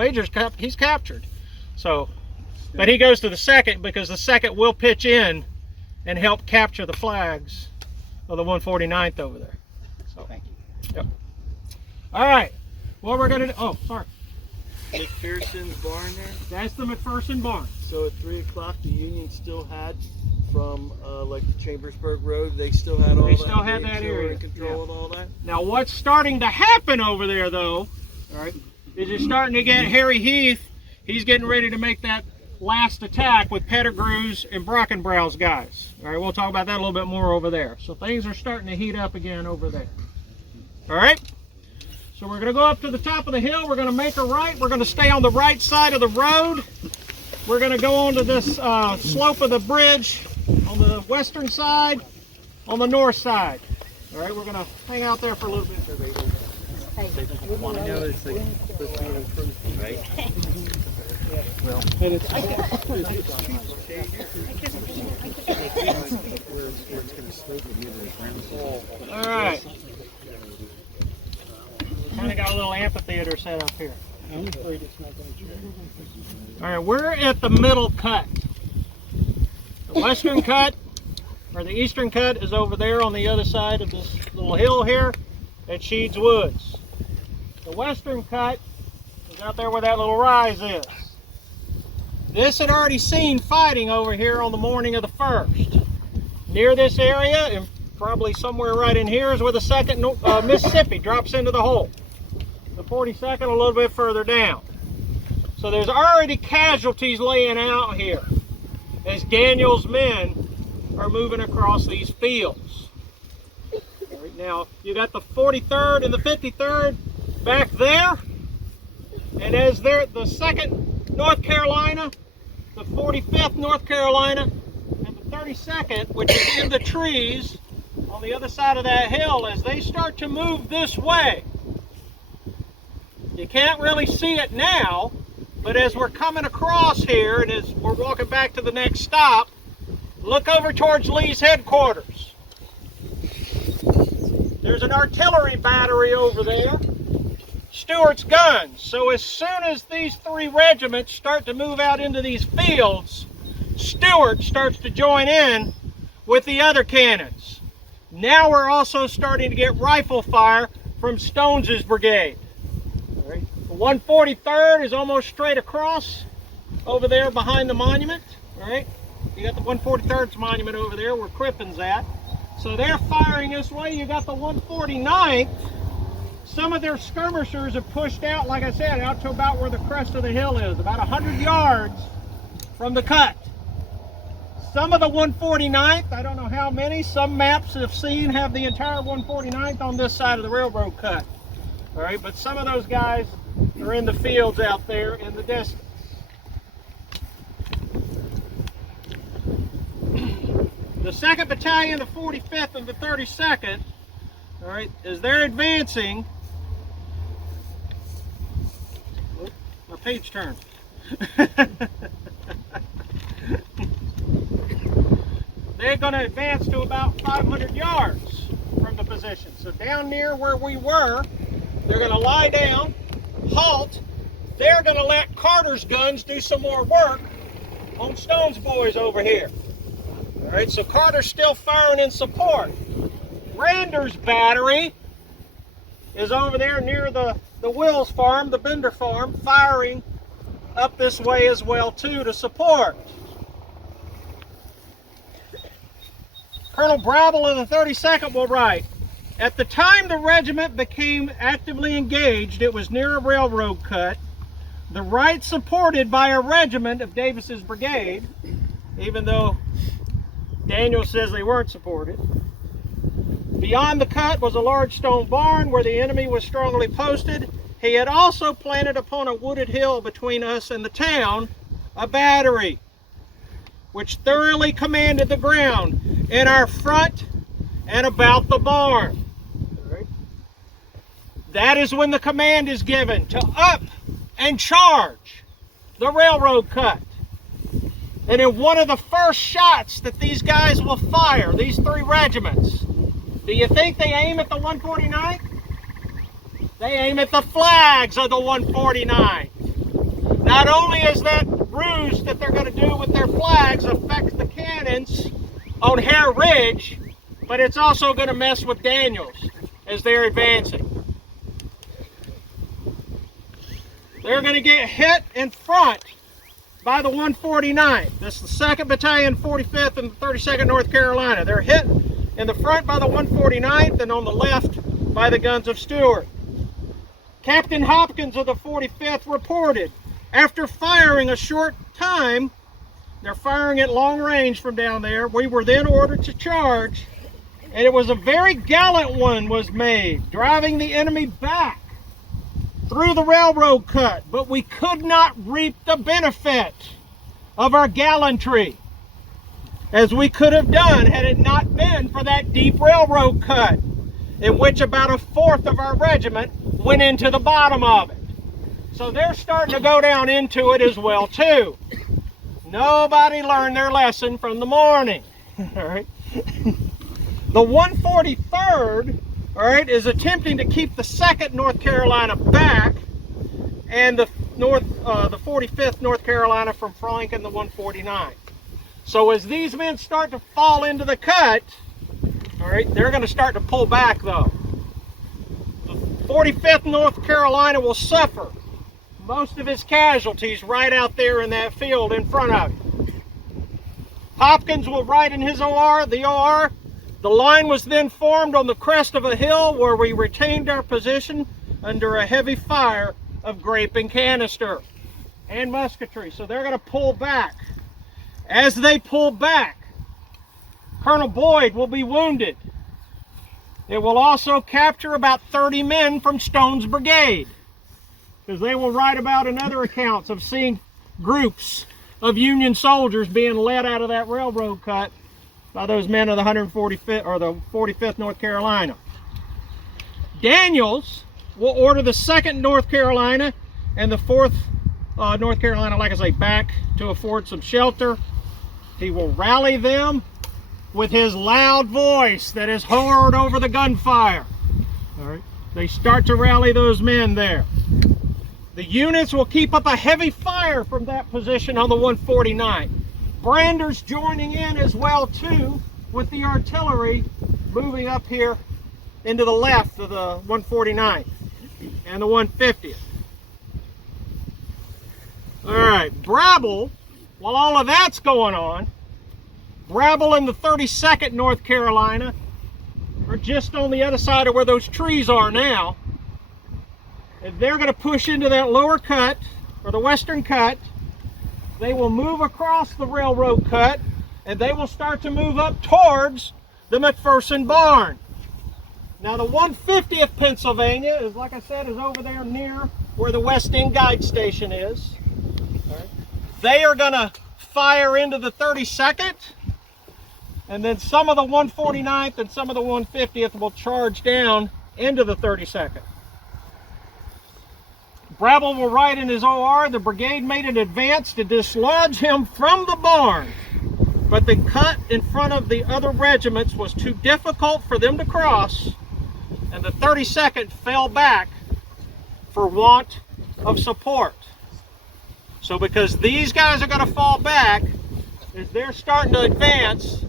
he's captured. So, but he goes to the 2nd because the 2nd will pitch in and help capture the flags of the 149th over there. So, Thank you. yep. All right. What we're going to do, oh, sorry. McPherson's barn there. That's the McPherson barn. So at 3 o'clock, the Union still had from like the Chambersburg Road. They still had all that. They still had that control area. and control and all that. Now what's starting to happen over there though, all right, is you're starting to get Harry Heath. He's getting ready to make that last attack with Pettigrew's and Brockenbrow's guys. All right, we'll talk about that a little bit more over there. So things are starting to heat up again over there. All right, so we're going to go up to the top of the hill. We're going to make a right. We're going to stay on the right side of the road. We're going to go onto this slope of the bridge on the western side, on the north side. All right, we're going to hang out there for a little bit. All right. Kind of got a little amphitheater set up here. All right, we're at the middle cut. The western cut, or the eastern cut, is over there on the other side of this little hill here at Sheeds Woods. The western cut is out there where that little rise is. This had already seen fighting over here on the morning of the 1st. Near this area, and probably somewhere right in here, is where the 2nd Mississippi drops into the hole. The 42nd a little bit further down. So there's already casualties laying out here as Daniel's men are moving across these fields. Now, you got the 43rd and the 53rd back there. And as they're the 2nd North Carolina, the 45th North Carolina, and the 32nd, which is in the trees on the other side of that hill, as they start to move this way. You can't really see it now, but as we're coming across here and as we're walking back to the next stop, look over towards Lee's headquarters. There's an artillery battery over there, Stewart's guns. So as soon as these 3 regiments start to move out into these fields, Stewart starts to join in with the other cannons. Now we're also starting to get rifle fire from Stone's brigade. All right. The 143rd is almost straight across over there behind the monument. All right. You got the 143rd's monument over there where Crippen's at. So they're firing this way. You got the 149th. Some of their skirmishers have pushed out, like I said, out to about where the crest of the hill is, about 100 yards from the cut. Some of the 149th, I don't know how many, some maps have seen have the entire 149th on this side of the railroad cut. All right, but some of those guys are in the fields out there in the distance. The 2nd Battalion, the 45th, and the 32nd, all right, as they're advancing, my page turned. They're going to advance to about 500 yards from the position. So down near where we were, they're going to lie down, halt. They're going to let Carter's guns do some more work on Stone's boys over here. All right, so Carter's still firing in support. Rander's battery is over there near the Wills farm, the Bender farm, firing up this way as well too to support. Colonel Brabble of the 32nd will write, at the time the regiment became actively engaged, it was near a railroad cut. The right supported by a regiment of Davis's brigade, even though Daniel says they weren't supported. Beyond the cut was a large stone barn where the enemy was strongly posted. He had also planted upon a wooded hill between us and the town a battery, which thoroughly commanded the ground in our front and about the barn. Right. That is when the command is given to up and charge the railroad cut. And in one of the first shots that these guys will fire, these 3 regiments, do you think they aim at the 149th? They aim at the flags of the 149th. Not only is that ruse that they're going to do with their flags affect the cannons on Hare Ridge, but it's also going to mess with Daniels as they're advancing. They're going to get hit in front by the 149th. This is the 2nd Battalion, 45th, and the 32nd North Carolina. They're hit in the front by the 149th and on the left by the guns of Stewart. Captain Hopkins of the 45th reported, after firing a short time, they're firing at long range from down there, we were then ordered to charge, and it was a very gallant one was made, driving the enemy back through the railroad cut, but we could not reap the benefit of our gallantry as we could have done had it not been for that deep railroad cut, in which about 1/4 of our regiment went into the bottom of it. So they're starting to go down into it as well too. Nobody learned their lesson from the morning. All right. The 143rd, all right, is attempting to keep the 2nd North Carolina back, and the 45th North Carolina from flanking the 149th. So as these men start to fall into the cut, all right, they're going to start to pull back though. The 45th North Carolina will suffer most of his casualties right out there in that field in front of him. Hopkins will write in his OR, the line was then formed on the crest of a hill where we retained our position under a heavy fire of grape and canister and musketry. So they're going to pull back. As they pull back, Colonel Boyd will be wounded. It will also capture about 30 men from Stone's brigade, because they will write about in other accounts of seeing groups of Union soldiers being led out of that railroad cut by those men of the 145th or the 45th North Carolina. Daniels will order the 2nd North Carolina and the 4th North Carolina, like I say, back to afford some shelter. He will rally them with his loud voice that is heard over the gunfire. All right. They start to rally those men there. The units will keep up a heavy fire from that position on the 149th. Brander's joining in as well too, with the artillery moving up here into the left of the 149th and the 150th. All right, Brabble, while all of that's going on, Brabble and the 32nd North Carolina are just on the other side of where those trees are now. And they're going to push into that lower cut, or the western cut. They will move across the railroad cut, and they will start to move up towards the McPherson barn. Now the 150th Pennsylvania is, like I said, is over there near where the West End Guide Station is. All right. They are going to fire into the 32nd, and then some of the 149th and some of the 150th will charge down into the 32nd. Brabble will write in his OR, the brigade made an advance to dislodge him from the barn, but the cut in front of the other regiments was too difficult for them to cross, and the 32nd fell back for want of support. So because these guys are going to fall back, as they're starting to advance,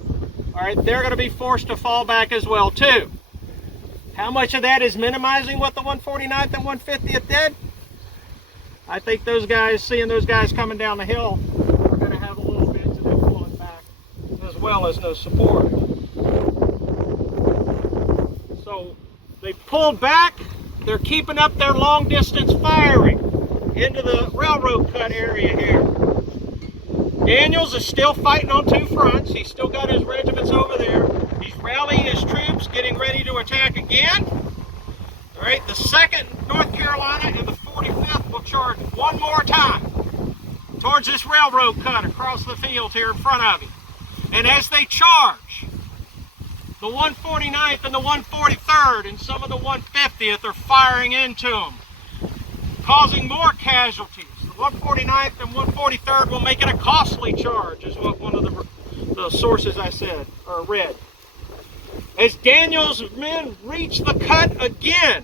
all right, they're going to be forced to fall back as well too. How much of that is minimizing what the 149th and 150th did? I think those guys, seeing those guys coming down the hill, are going to have a little bit to them pulling back, as well as no support. So they pulled back. They're keeping up their long distance firing into the railroad cut area here. Daniels is still fighting on two fronts. He's still got his regiments over there. He's rallying his troops, getting ready to attack again. All right, the 2nd North Carolina and the 45th will charge one more time towards this railroad cut across the field here in front of you. And as they charge, the 149th and the 143rd and some of the 150th are firing into them, causing more casualties. The 149th and 143rd will make it a costly charge, is what one of the sources I said, or read. As Daniel's men reach the cut again,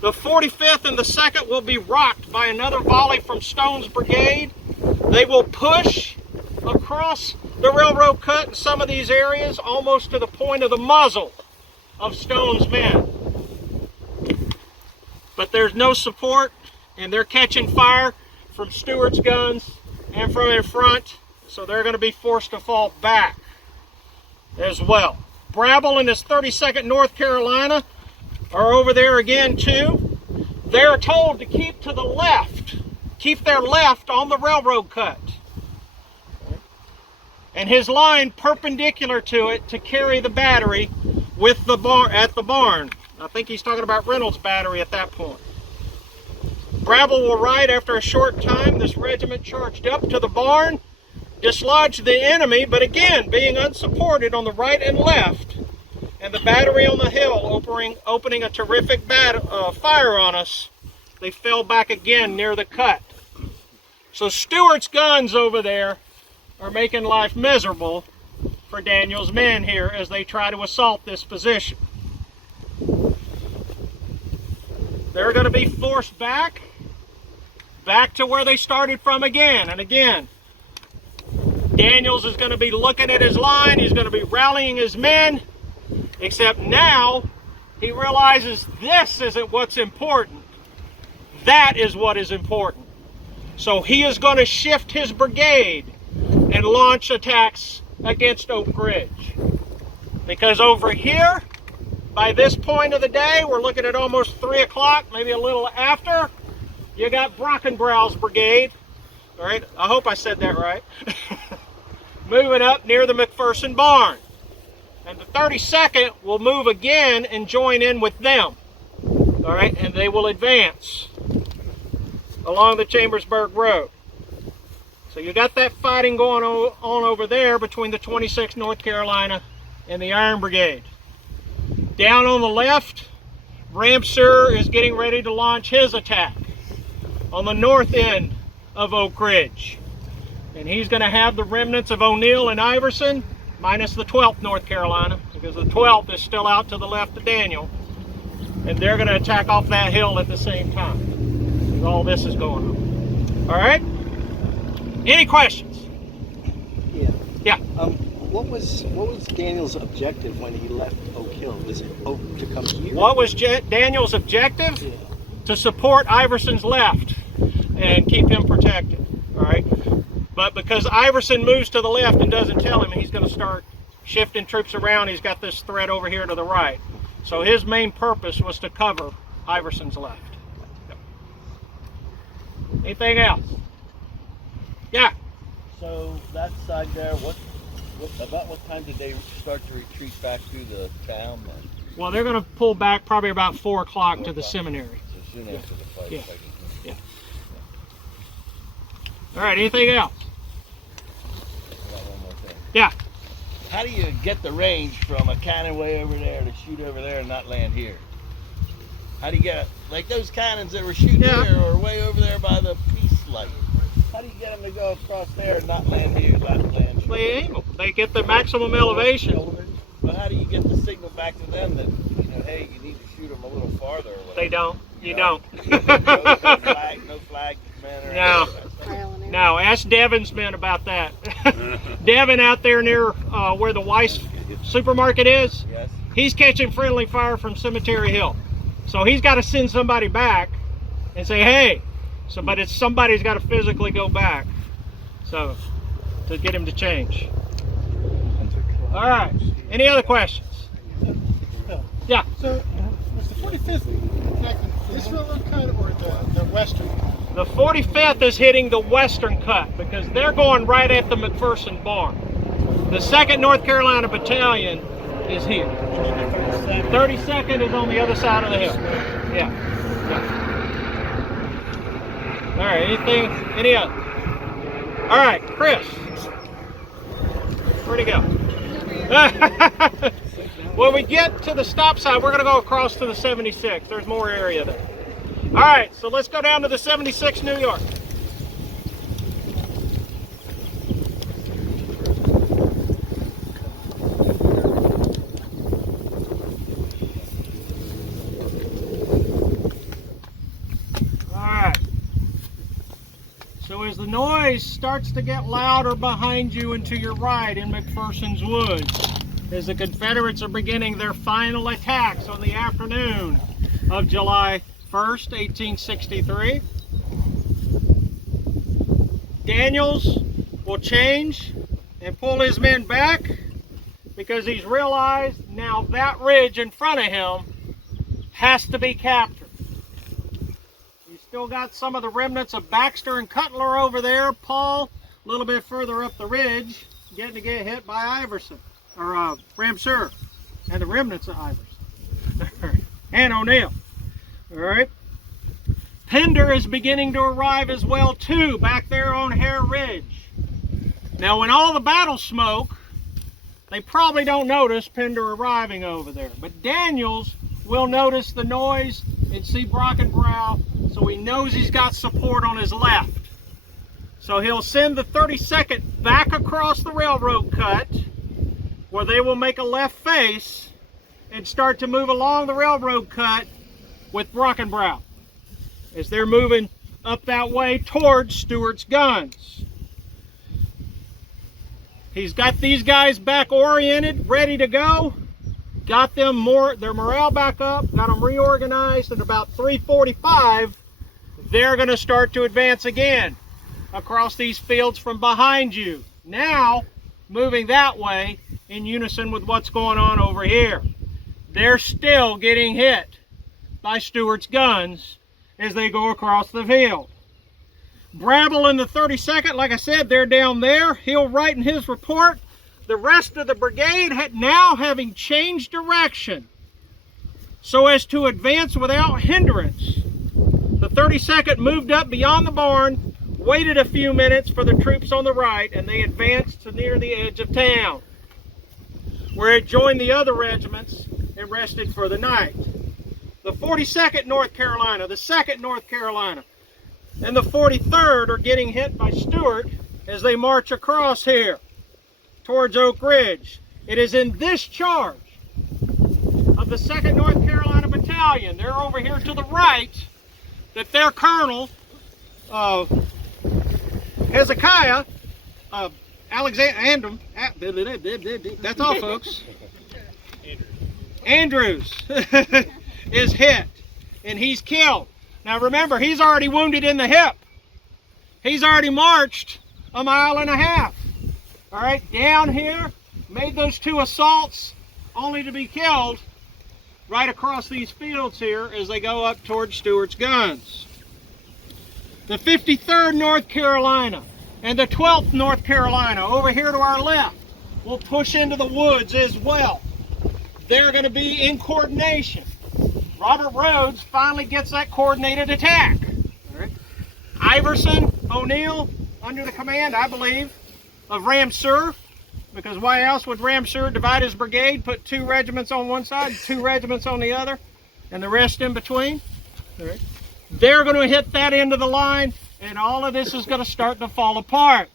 the 45th and the 2nd will be rocked by another volley from Stone's brigade. They will push across the railroad cut in some of these areas, almost to the point of the muzzle of Stone's men. But there's no support, and they're catching fire from Stewart's guns and from in front, so they're going to be forced to fall back as well. Brabble and his 32nd North Carolina are over there again too. They're told to keep to the left, keep their left on the railroad cut, and his line perpendicular to it to carry the battery with the at the barn. I think he's talking about Reynolds' battery at that point. Brabble will write, after a short time, this regiment charged up to the barn, dislodged the enemy, but again, being unsupported on the right and left, and the battery on the hill opening a terrific fire on us, they fell back again near the cut. So Stewart's guns over there are making life miserable for Daniel's men here as they try to assault this position. They're going to be forced back to where they started from again and again. Daniels is going to be looking at his line. He's going to be rallying his men, except now he realizes this isn't what's important. That is what is important. So he is going to shift his brigade and launch attacks against Oak Ridge. Because over here, by this point of the day, we're looking at almost 3 o'clock, maybe a little after, you got Brockenbrow's brigade. All right, I hope I said that right. Moving up near the McPherson barn. And the 32nd will move again and join in with them. All right, and they will advance along the Chambersburg Road. So you got that fighting going on over there between the 26th North Carolina and the Iron Brigade. Down on the left, Ramseur is getting ready to launch his attack on the north end of Oak Ridge. And he's going to have the remnants of O'Neill and Iverson, minus the 12th North Carolina, because the 12th is still out to the left of Daniel. And they're going to attack off that hill at the same time. All this is going on. All right? Any questions? Yeah. Yeah. What was Daniel's objective when he left Oak Hill? Was it to come here? What was Daniel's objective? Yeah. To support Iverson's left and keep him protected. All right? But because Iverson moves to the left and doesn't tell him, he's going to start shifting troops around. He's got this threat over here to the right. So his main purpose was to cover Iverson's left. Yep. Anything else? Yeah. So that side there, about what time did they start to retreat back through the town then? Well, they're going to pull back probably about 4 o'clock to the seminary. So soon after the fight. Yeah. Yeah. All right, anything else? I got one more thing. Yeah. How do you get the range from a cannon way over there to shoot over there and not land here? How do you get, like those cannons that were shooting here or way over there by the peace light? How do you get them to go across there and not land here, not land here? They aim them. They get the maximum elevation. But how do you get the signal back to them that, hey, you need to shoot them a little farther or whatever? They don't. You don't. No flag man or No. anything. No, ask Devin's men about that. Devin out there near where the Weiss supermarket is, Yes. he's catching friendly fire from Cemetery Hill. So he's got to send somebody back and say, hey. So, but it's somebody's got to physically go back. So, to get him to change. All right. Any other questions? Yeah. So, was the 45th attacking this railroad cut or the western? The 45th is hitting the western cut because they're going right at the McPherson barn. The 2nd North Carolina Battalion is here. 32nd is on the other side of the hill. Yeah. All right, any other? All right, Chris. Where'd he go? When we get to the stop sign, we're going to go across to the 76. There's more area there. All right, so let's go down to the 76 New York. All right. So as the noise starts to get louder behind you and to your right in McPherson's Woods, as the Confederates are beginning their final attacks on the afternoon of July 1st, 1863. Daniels will change and pull his men back because he's realized now that ridge in front of him has to be captured. He's still got some of the remnants of Baxter and Cutler over there. Paul, a little bit further up the ridge, getting to get hit by Iverson, or Ramseur, and the remnants of Iverson, and O'Neill. All right. Pender is beginning to arrive as well too, back there on Hare Ridge. Now when all the battle smoke, they probably don't notice Pender arriving over there. But Daniels will notice the noise and see Brockenbrough, so he knows he's got support on his left. So he'll send the 32nd back across the railroad cut, where they will make a left face and start to move along the railroad cut with Brockenbrough as they're moving up that way towards Stewart's guns. He's got these guys back oriented, ready to go. Got them their morale back up, got them reorganized. At about 3:45, they're going to start to advance again across these fields from behind you. Now, moving that way in unison with what's going on over here. They're still getting hit by Stewart's guns as they go across the field. Brabble in the 32nd, like I said, they're down there. He'll write in his report The rest of the brigade had now having changed direction so as to advance without hindrance. The 32nd moved up beyond the barn, waited a few minutes for the troops on the right, and they advanced to near the edge of town, where it joined the other regiments and rested for the night. The 42nd North Carolina, the 2nd North Carolina, and the 43rd are getting hit by Stuart as they march across here towards Oak Ridge. It is in this charge of the 2nd North Carolina Battalion, they're over here to the right, that their colonel, Hezekiah, Alexander, that's all folks, Andrews, is hit, and he's killed. Now remember, he's already wounded in the hip. He's already marched a mile and a half. All right, down here, made those 2 assaults, only to be killed right across these fields here as they go up towards Stuart's guns. The 53rd North Carolina and the 12th North Carolina over here to our left will push into the woods as well. They're going to be in coordination. Robert Rhodes finally gets that coordinated attack. All right. Iverson, O'Neill, under the command, I believe, of Ramseur, because why else would Ramseur divide his brigade, put 2 regiments on one side, 2 regiments on the other, and the rest in between? All right. They're going to hit that end of the line, and all of this is going to start to fall apart.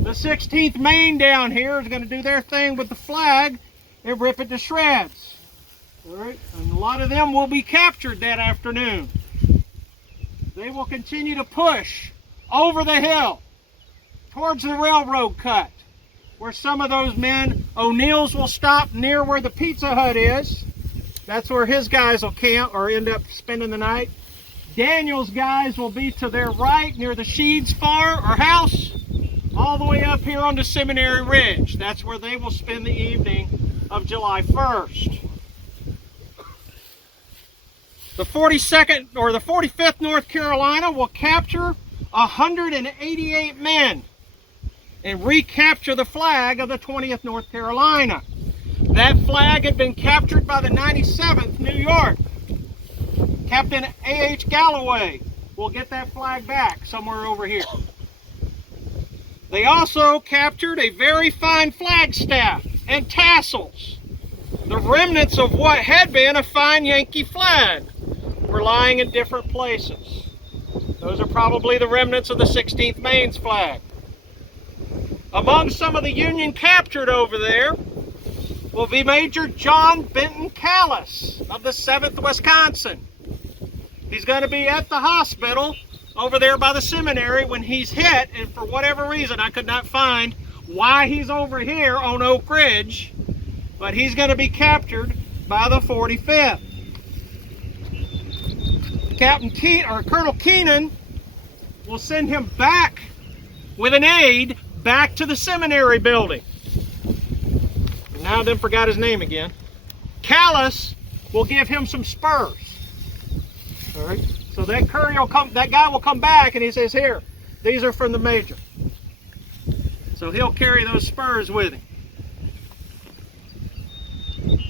The 16th Maine down here is going to do their thing with the flag and rip it to shreds. All right, and a lot of them will be captured that afternoon. They will continue to push over the hill towards the railroad cut, where some of those men, O'Neill's will stop near where the Pizza Hut is. That's where his guys will camp or end up spending the night. Daniel's guys will be to their right near the Sheeds Farm or house, all the way up here on the Seminary Ridge. That's where they will spend the evening of July 1st. The 42nd or the 45th North Carolina will capture 188 men and recapture the flag of the 20th North Carolina. That flag had been captured by the 97th New York. Captain A.H. Galloway will get that flag back somewhere over here. They also captured a very fine flagstaff and tassels. The remnants of what had been a fine Yankee flag were lying in different places. Those are probably the remnants of the 16th Maine's flag. Among some of the Union captured over there will be Major John Benton Callis of the 7th Wisconsin. He's going to be at the hospital over there by the seminary when he's hit, and for whatever reason I could not find why he's over here on Oak Ridge, but he's going to be captured by the 45th. Colonel Keenan will send him back with an aide back to the seminary building. And now I then forgot his name again. Callis will give him some spurs. All right. So that guy will come back and he says, here, these are from the major. So he'll carry those spurs with him.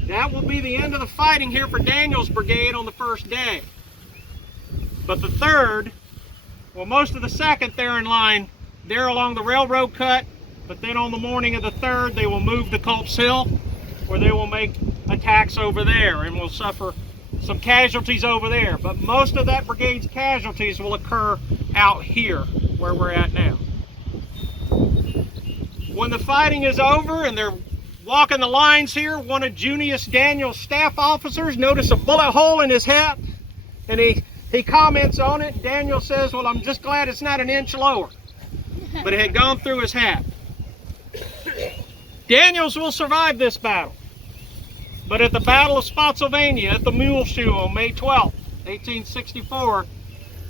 That will be the end of the fighting here for Daniel's brigade on the first day. But the 3rd, well, most of the 2nd, they're in line. They're along the railroad cut, but then on the morning of the 3rd, they will move to Culp's Hill, where they will make attacks over there and will suffer some casualties over there. But most of that brigade's casualties will occur out here, where we're at now. When the fighting is over and they're walking the lines here, one of Junius Daniel's staff officers noticed a bullet hole in his hat, and he comments on it. Daniel says, well, I'm just glad it's not an inch lower. But it had gone through his hat. Daniels will survive this battle. But at the Battle of Spotsylvania at the Mule Shoe on May 12th, 1864,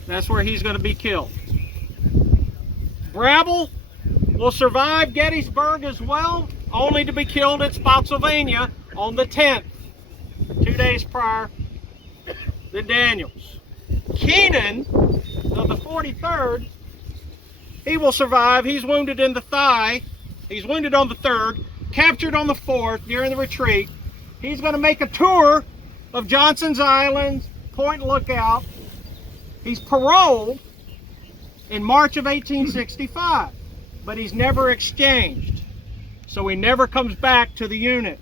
that's where he's going to be killed. Brabble will survive Gettysburg as well, only to be killed at Spotsylvania on the 10th, 2 days prior than Daniels. Keenan of the 43rd, he will survive. He's wounded in the thigh He's wounded on the 3rd, captured on the 4th during the retreat. He's going to make a tour of Johnson's Island, Point Lookout. He's paroled in March of 1865, but he's never exchanged. So he never comes back to the unit.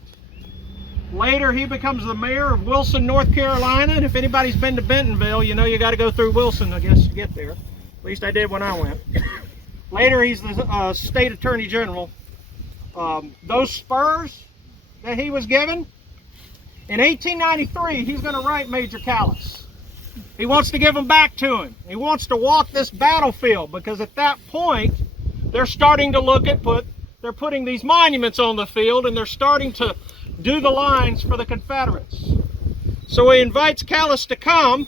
Later, he becomes the mayor of Wilson, North Carolina, and if anybody's been to Bentonville, you know you got to go through Wilson, I guess, to get there. At least I did when I went. Later, he's the state attorney general. Those spurs that he was given, in 1893, he's going to write Major Callis. He wants to give them back to him. He wants to walk this battlefield because at that point, they're starting to look at they're putting these monuments on the field and they're starting to do the lines for the Confederates. So he invites Callis to come,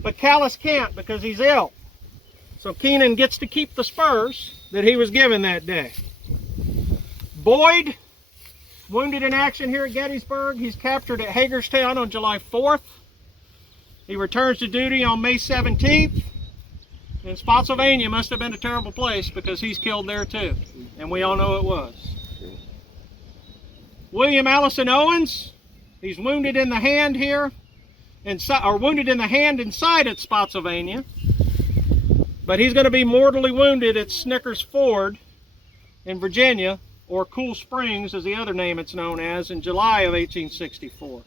but Callis can't because he's ill. So Keenan gets to keep the spurs that he was given that day. Boyd, wounded in action here at Gettysburg. He's captured at Hagerstown on July 4th. He returns to duty on May 17th. And Spotsylvania must have been a terrible place because he's killed there too. And we all know it was. William Allison Owens, he's wounded in the hand here, wounded in the hand and side at Spotsylvania. But he's going to be mortally wounded at Snickers Ford in Virginia, or Cool Springs as the other name it's known as, in July of 1864.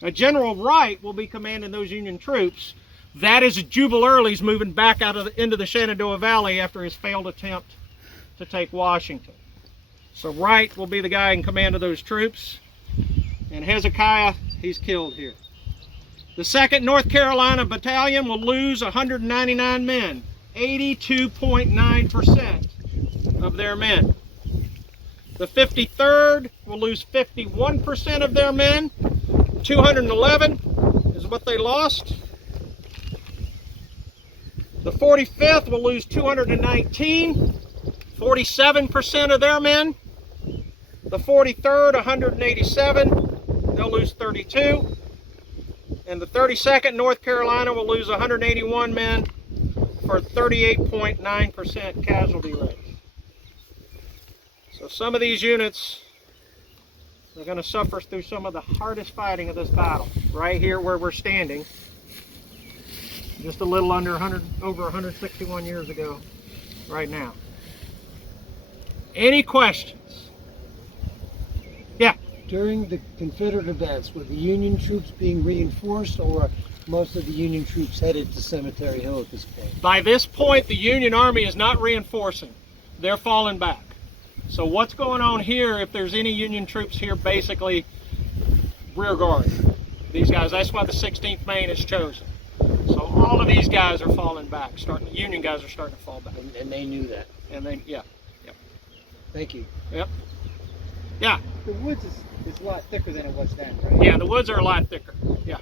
Now, General Wright will be commanding those Union troops. That is Jubal Early's moving back into the Shenandoah Valley after his failed attempt to take Washington. So Wright will be the guy in command of those troops. And Hezekiah, he's killed here. The 2nd North Carolina Battalion will lose 199 men, 82.9% of their men. The 53rd will lose 51% of their men. 211 is what they lost. The 45th will lose 219, 47% of their men. The 43rd, 187, they'll lose 32. And the 32nd North Carolina will lose 181 men for 38.9% casualty rate. So some of these units are going to suffer through some of the hardest fighting of this battle. Right here where we're standing, just a little under over 161 years ago, right now. Any questions? Yeah. During the Confederate advance, were the Union troops being reinforced, or most of the Union troops headed to Cemetery Hill at this point? By this point, the Union Army is not reinforcing. They're falling back. So what's going on here, if there's any Union troops here, basically rear guard. These guys, that's why the 16th Maine is chosen. So all of these guys are falling back. The Union guys are starting to fall back. And they knew that. And they, yeah. Yep. Thank you. Yep. Yeah. The woods is a lot thicker than it was then, right? Yeah, the woods are a lot thicker. Yeah.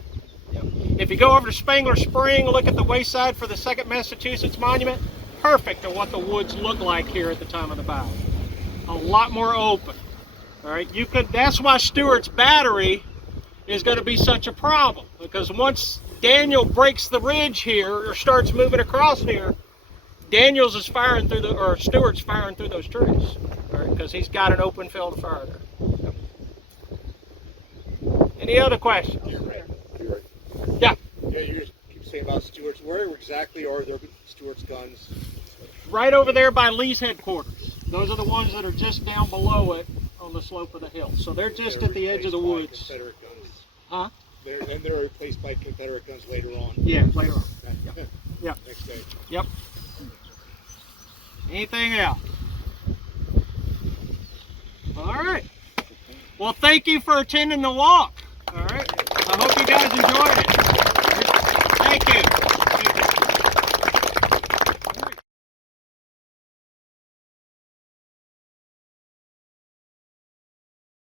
Yep. If you go over to Spangler Spring, look at the wayside for the 2nd Massachusetts Monument, perfect to what the woods look like here at the time of the battle. A lot more open. All right, that's why Stewart's battery is going to be such a problem, because once Daniel breaks the ridge here or starts moving across here, Stewart's firing through those trees, all right, because he's got an open field of fire there. Yep. Any other questions? You're right. Yeah. Yeah, you just keep saying about Stewart's. Where exactly are there Stewart's guns? Right over there by Lee's headquarters. Those are the ones that are just down below it on the slope of the hill. So they're just at the edge of the woods. Confederate guns. Huh? Then they're replaced by Confederate guns later on. Yeah, later on. Yeah. Yep. Next day. Yep. Anything else? All right. Well, thank you for attending the walk.